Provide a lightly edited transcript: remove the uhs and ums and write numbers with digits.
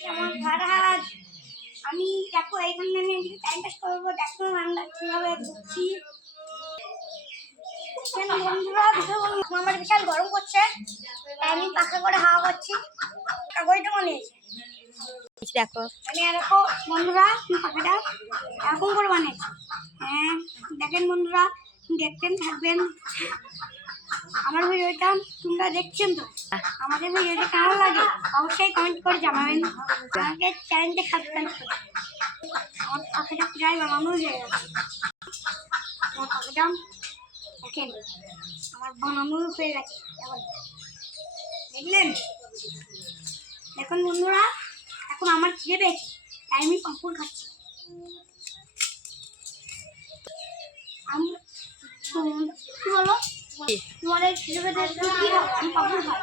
আমার ঘাড় আমি দেখো এইখানে আমি টাইম পাস করবো। দেখো আমরা কিভাবে ঘুরছি। বন্ধুরা আমার বিশাল গরম করছে, তাই আমি পাখা করে হাওয়া করছি। কাগজটা মনে হয়েছে দেখো, আমি এরকম বন্ধুরা পাখাটা এরকম করে বানিয়েছি। হ্যাঁ দেখেন বন্ধুরা, দেখতেন থাকবেন আমার ভিডিওটা। তোমরা দেখছেন তো, আমাদের ভিডিওটা কেমন লাগে অবশ্যই কমেন্ট করে জানাবেন। আমাদের চ্যানেলটা সাবস্ক্রাইব করুন। আমার পাখাটা প্রায় বানানো হয়ে গেছে। আমার পাখাটা দেখেন আমার বানানো হয়ে গেছে। দেখলেন, দেখুন বন্ধুরা, এখন আমার খিদে পেয়েছে তাই আমি পাঁপড় খাচ্ছি। কি বলো তোমাদের খিদে পেতে কি আমি পাঁপড় খাই।